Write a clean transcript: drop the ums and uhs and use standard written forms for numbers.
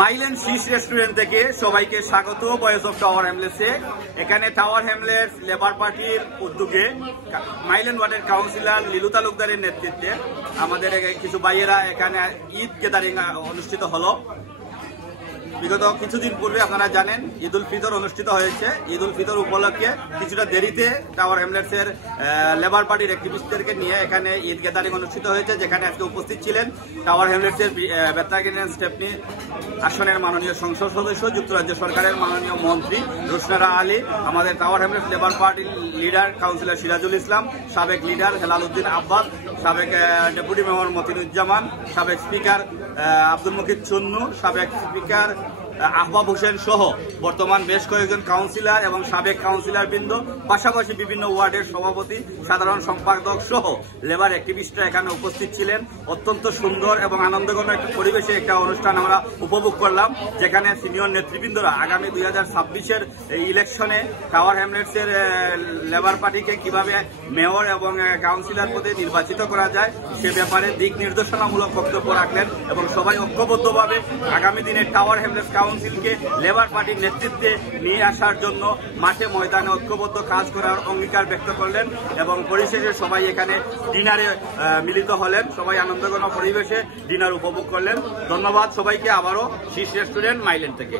Mile End fish restaurant থেকে সবাইকে স্বাগত ভয়েস অফ টাওয়ার হ্যামলেটসে। এখানে টাওয়ার হ্যামলেটস লেবার পার্টির উদ্যোগে মাইল্যান্ড ওয়ার্ডের কাউন্সিলর লিলু তালুকদারের নেতৃত্বে আমাদের কিছু ভাইয়েরা এখানে ঈদ গ্যাদারিং অনুষ্ঠিত হলো। বিগত কিছুদিন পূর্বে আপনারা জানেন ঈদ উল ফিতর অনুষ্ঠিত হয়েছে। ঈদ উল ফিতর উপলক্ষে কিছুটা দেরিতে টাওয়ার হ্যামলেটসের লেবার পার্টির অ্যাক্টিভিস্টদেরকে নিয়ে এখানে ঈদ গ্যাদারিং অনুষ্ঠিত হয়েছে, যেখানে আজকে উপস্থিত ছিলেন টাওয়ার হ্যামলেটসের বেতাগিন স্টেপনি আসনের মাননীয় সংসদ সদস্য, যুক্তরাজ্য সরকারের মাননীয় মন্ত্রী রুশনারা আলী, আমাদের টাওয়ার হ্যামলেটস লেবার পার্টির লিডার কাউন্সিলর সিরাজুল ইসলাম, সাবেক লিডার হেলাল উদ্দিন আব্বাস, সাবেক ডেপুটি মেয়র মতিনুজ্জামান, সাবেক স্পিকার আব্দুল মুকিদ চুন্নু, সাবেক স্পিকার আহবাব হোসেন সহ বর্তমান বেশ কয়েকজন কাউন্সিলর এবং সাবেক কাউন্সিলর বৃন্দ, পাশাপাশি বিভিন্ন ওয়ার্ডের সভাপতি, সাধারণ সম্পাদক সহ লেবার অ্যাক্টিভিস্টরা এখানে উপস্থিত ছিলেন। অত্যন্ত সুন্দর এবং আনন্দঘন একটা পরিবেশে একটা অনুষ্ঠান আমরা উপভোগ করলাম, যেখানে সিনিয়র নেতৃবৃন্দরা আগামী 2026-এর ইলেকশনে টাওয়ার হ্যামলেটসের লেবার পার্টিকে কিভাবে মেয়র এবং কাউন্সিলর পদে নির্বাচিত করা যায় সে ব্যাপারে দিক নির্দেশনামূলক বক্তব্য রাখলেন এবং সবাই ঐক্যবদ্ধভাবে আগামী দিনে টাওয়ার হ্যামলেটস কাউন্সিলকে লেবার পার্টির নেতৃত্বে নিয়ে আসার জন্য মাঠে ময়দানে ঐক্যবদ্ধ কাজ করার অঙ্গীকার ব্যক্ত করলেন এবং পরিশেষে সবাই এখানে ডিনারে মিলিত হলেন। সবাই আনন্দঘন পরিবেশে ডিনার উপভোগ করলেন। ধন্যবাদ সবাইকে আবারও ফিশ রেস্টুরেন্ট মাইল্যান্ড থেকে।